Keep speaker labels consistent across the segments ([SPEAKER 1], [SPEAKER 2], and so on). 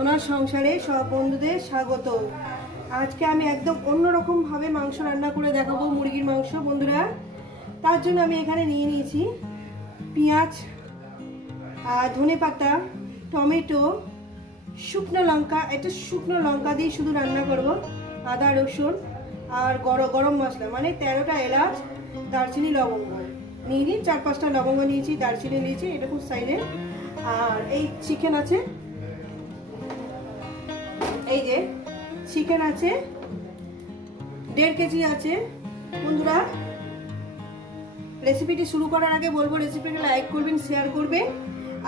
[SPEAKER 1] সোনার সংসারে সব বন্ধুদের স্বাগত। আজকে আমি একদম অন্যরকম ভাবে মাংস রান্না করে দেখাবো মুরগির মাংস, বন্ধুরা। তার জন্য আমি এখানে নিয়ে নিয়েছি পেঁয়াজ ধনে পাতা, টমেটো, শুকনো লঙ্কা। এটা শুকনো লঙ্কা দিয়ে শুধু রান্না করব, আদা, রসুন আর গরম গরম মশলা মানে তেরোটা এলাচ, দারচিনি, লবঙ্গ। নিয়ে নিই চার পাঁচটা লবঙ্গ নিয়েছি, দারচিনি নিয়েছি, এটা খুব সাইডে আর এই চিকেন আছে এই যে চিকেন আছে, দেড় কেজি আছে। বন্ধুরা রেসিপিটি শুরু করার আগে বলব রেসিপিটা লাইক করবেন শেয়ার করবেন।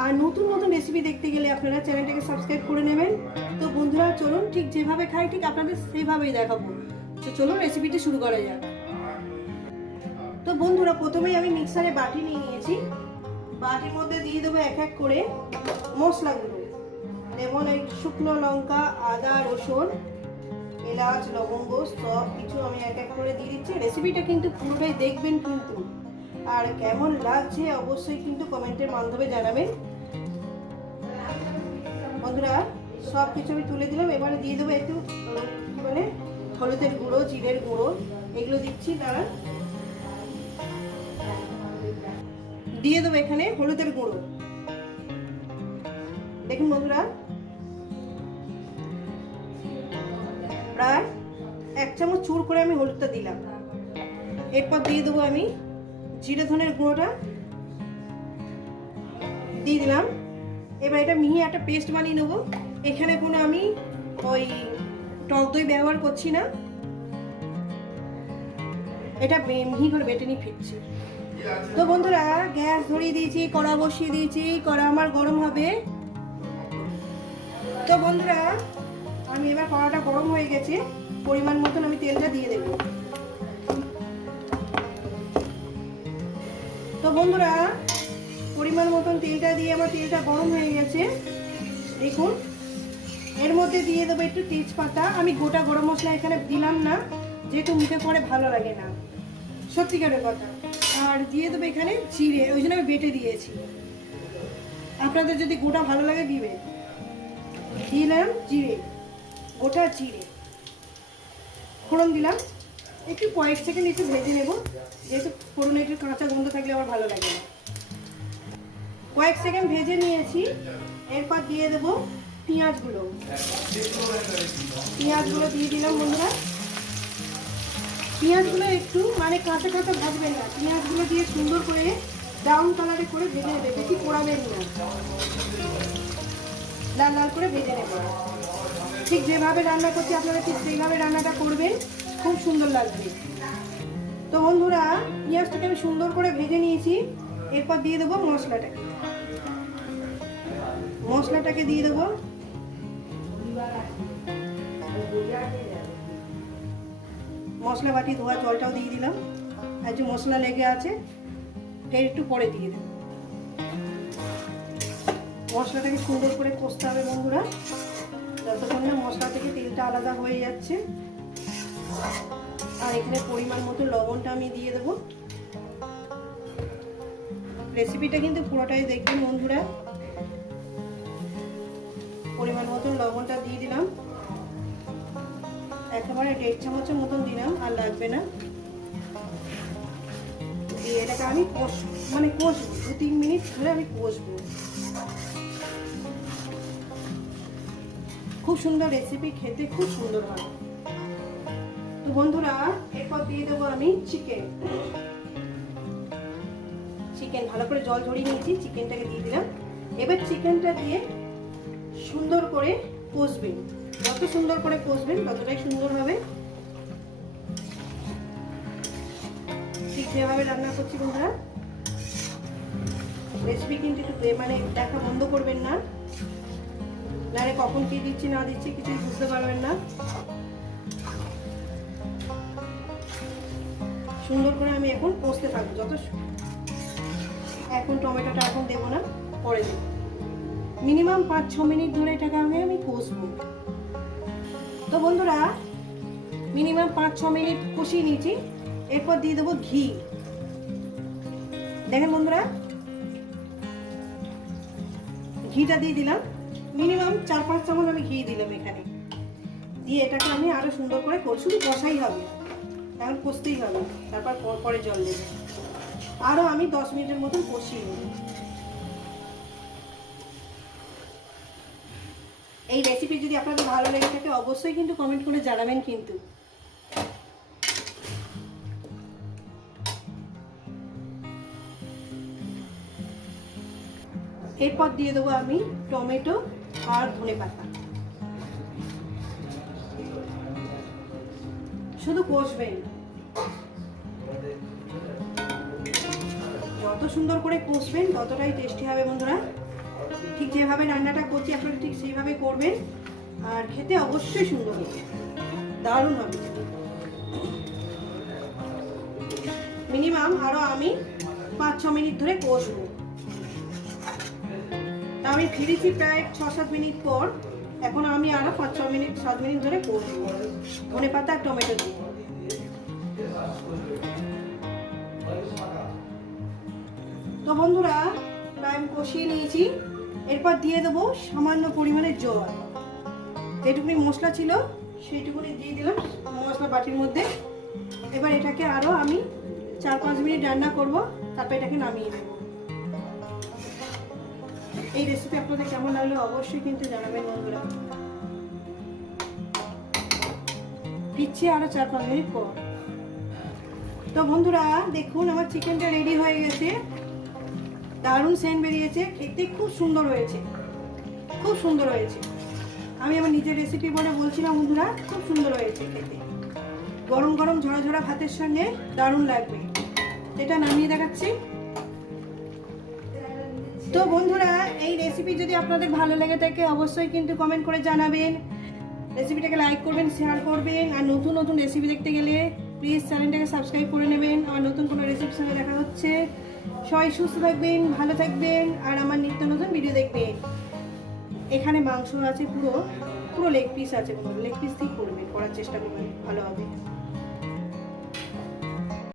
[SPEAKER 1] আর নতুন নতুন রেসিপি দেখতে গেলে আপনারা চ্যানেলটাকে সাবস্ক্রাইব করে নেবেন। তো বন্ধুরা, চলুন ঠিক যেভাবে খাই, ঠিক আপনাদের সেইভাবেই দেখাবো। তো চলুন রেসিপিটি শুরু করা যাক। তো বন্ধুরা, প্রথমেই আমি মিক্সারে বাটি নিয়ে নিয়েছি। বাটির মধ্যে দিয়ে দেবো এক এক করে মশলাগুলো। যেমন এই শুকনো লঙ্কা, আদা, রসুন, এলাচ, লবঙ্গ, সব কিছু আমি এক এক করে দিয়ে দিচ্ছি। রেসিপিটা কিন্তু পুরোটাই দেখবেন কিন্তু। আর কেমন লাগছে অবশ্যই কিন্তু কমেন্টের মাধ্যমে জানাবেন। বন্ধুরা সব কিছু আমি তুলে দিলাম। এবারে দিয়ে দেবো একটু বলে, হলুদের গুঁড়ো, জিরের গুঁড়ো। এগুলো দিচ্ছি তারা দিয়ে দেবো এখানে হলুদের গুঁড়ো। দেখুন বন্ধুরা প্রায় এক চামচ চুর করে আমি হলুদটা দিলাম। এরপর দিয়ে দেবো আমি জিরে ধনের গুঁড়োটা। দিয়ে দিলাম। এবার এটা মিহি একটা পেস্ট বানিয়ে নেব। এখানে কোনো আমি ওই টক দই ব্যবহার করছি না। এটা মিহি করে বেটে নিয়ে ফিরছি। তো বন্ধুরা, গ্যাস ধরিয়ে দিয়েছি, কড়া বসিয়ে দিয়েছি, কড়া আমার গরম হবে। তো বন্ধুরা আমি এবার কড়াটা গরম হয়ে গেছে, পরিমাণ মতন আমি তেলটা দিয়ে দেব। তো বন্ধুরা, পরিমাণ মতন তেলটা দিয়ে আমার তেলটা গরম হয়ে গেছে। দেখুন, এর মধ্যে দিয়ে দেবো একটু তেজপাতা। আমি গোটা গরম মশলা এখানে দিলাম না, যেহেতু মুখে পরে ভালো লাগে না। সত্যিকারের কথা। আর দিয়ে দেবো এখানে জিরে, ওই জন্য আমি বেটে দিয়েছি। আপনাদের যদি গোটা ভালো লাগে দিবে। দিলাম জিরে। গোটা জিরে। ফোড়ন দিলাম। একটু কয়েক সেকেন্ড একটু ভেজে নেব। যেহেতু ফোড়নে একটু কাঁচা গন্ধ থাকলে আমার ভালো লাগে না। কয়েক সেকেন্ড ভেজে নিয়েছি। এরপর দিয়ে দেবো পেঁয়াজগুলো। পেঁয়াজগুলো দিয়ে দিলাম বন্ধুরা। পেঁয়াজগুলো একটু মানে কাঁচা কাঁচা ভাজবেন না। পেঁয়াজগুলো দিয়ে সুন্দর করে ব্রাউন কালারে করে ভেজে নেবে। বেশি পোড়াবেন না। লাল লাল করে ভেজে নেব। ঠিক যেভাবে রান্না করছি, আপনারা ঠিক সেইভাবে রান্নাটা করবেন। খুব সুন্দর লাগবে। তো বন্ধুরা, পেঁয়াজটাকে আমি সুন্দর করে ভেজে নিয়েছি। এরপর দিয়ে দেবো মশলাটাকে। মশলাটাকে দিয়ে দেবো। মশলা বাটি ধোয়া জলটাও দিয়ে দিলাম। আর যে মশলা লেগে আছে, এর একটু পরে দিয়ে দেবো। মশলাটাকে সুন্দর করে কষতে হবে বন্ধুরা। যতক্ষণ না মশলা থেকে তেলটা আলাদা হয়ে যাচ্ছে। আর এখানে পরিমাণ মতো লবণটা আমি দিয়ে দেবো। রেসিপিটা কিন্তু পুরোটাই দেখবেন বন্ধুরা। পরিমাণ মতন লবণটা দিয়ে দিলাম। একেবারে দেড় চামচের মতন দিলাম, আর লাগবে না। এটাকে আমি কষ মানে কষবো দু তিন মিনিট ধরে আমি কষবো। খুব সুন্দর রেসিপি খেতে খুব সুন্দর হয়। তো বন্ধুরা, এরপর দিয়ে দেবো আমি চিকেন চিকেন ভালো করে জল ঝরিয়ে নিয়েছি চিকেনটাকে দিয়ে দিলাম। এবার চিকেনটা দিয়ে সুন্দর করে কষবেন। যত সুন্দর করে কষবেন, ততটাই সুন্দর হবে। ঠিক যেভাবে রান্না করছি বন্ধুরা। রেসিপি কিন্তু মানে দেখা বন্ধ করবেন না। নারে কখন কি দিচ্ছি না দিচ্ছি কিছুই বুঝতে পারবেন না। সুন্দর করে আমি এখন কষতে থাকব, যত এখন টমেটোটা এখন দেবো না, পরে দেবো। মিনিমাম পাঁচ, ছ মিনিট ধরে এটাকে আমি আমি কষবো। তো বন্ধুরা, মিনিমাম পাঁচ, ছ মিনিট কষিয়ে নিয়েছি, এরপর দিয়ে দেবো ঘি। দেখেন বন্ধুরা, ঘিটা দিয়ে দিলাম। মিনিমাম চার পাঁচ চামচ আমি ঘি দিলাম এখানে। দিয়ে এটাকে আমি আরও সুন্দর করে শুধু কষাই হবে। এখন কষতেই হবে। তারপর পর- পরে জল দেবে। আরও আমি দশ মিনিটের মতন কষিয়ে নেব। এই রেসিপি যদি আপনাদের ভালো লেগে থাকে, অবশ্যই কিন্তু কমেন্ট করে জানাবেন কিন্তু। এরপর দিয়ে দেবো আমি টমেটো আর ধনে পাতা। শুধু কষবেন। যত সুন্দর করে কষবেন, ততটাই টেস্টি হবে বন্ধুরা। ঠিক যেভাবে রান্নাটা করছি, আপনারা ঠিক সেইভাবে করবেন। আর খেতে অবশ্যই সুন্দর হবে। দারুণ হবে। মিনিমাম আরও আমি পাঁচ ছ মিনিট ধরে কষবো। আমি ফিরেছি প্রায় ছ সাত মিনিট পর। এখন আমি আরও পাঁচ ছ মিনিট, সাত মিনিট ধরে কষবো ধনে পাতা আর টমেটো দিয়ে। তো বন্ধুরা প্রায় কষিয়ে নিয়েছি। এরপর দিয়ে দেবো সামান্য পরিমাণে জল। যেটুকুনি মশলা ছিল, সেইটুকুনি দিয়ে দিলাম মশলা বাটির মধ্যে। এবার এটাকে আরও আমি চার পাঁচ মিনিট রান্না করব, তারপর এটাকে নামিয়ে দেবো এই রেসিপি আপনাদের কেমন লাগল অবশ্যই কিন্তু জানাবেন বন্ধুরা। দিচ্ছি আরও চার পাঁচ মিনিট পর। তো বন্ধুরা, দেখুন, আমার চিকেনটা রেডি হয়ে গেছে। দারুণ সেন্ট বেরিয়েছে, খেতে খুব সুন্দর হয়েছে। খুব সুন্দর হয়েছে। আমি আমার নিজের রেসিপি বলে বলছিলাম বন্ধুরা, খুব সুন্দর হয়েছে খেতে। গরম গরম ঝরা ঝরা ভাতের সঙ্গে দারুণ লাগবে। এটা নামিয়ে দেখাচ্ছি। তো বন্ধুরা, এই রেসিপি যদি আপনাদের ভালো লেগে থাকে, অবশ্যই কিন্তু কমেন্ট করে জানাবেন। রেসিপিটাকে লাইক করবেন শেয়ার করবেন, আর নতুন নতুন রেসিপি দেখতে গেলে প্লিজ চ্যানেলটাকে সাবস্ক্রাইব করে নেবেন। আর নতুন কোনো রেসিপির সঙ্গে দেখা হচ্ছে, সবাই সুস্থ থাকবেন, ভালো থাকবেন, আর আমার নিত্য নতুন ভিডিও দেখবেন এখানে মাংস আছে পুরো পুরো লেগ পিস আছে লেগ পিস দিয়ে করবেন, করার চেষ্টা করবেন, ভালো হবে।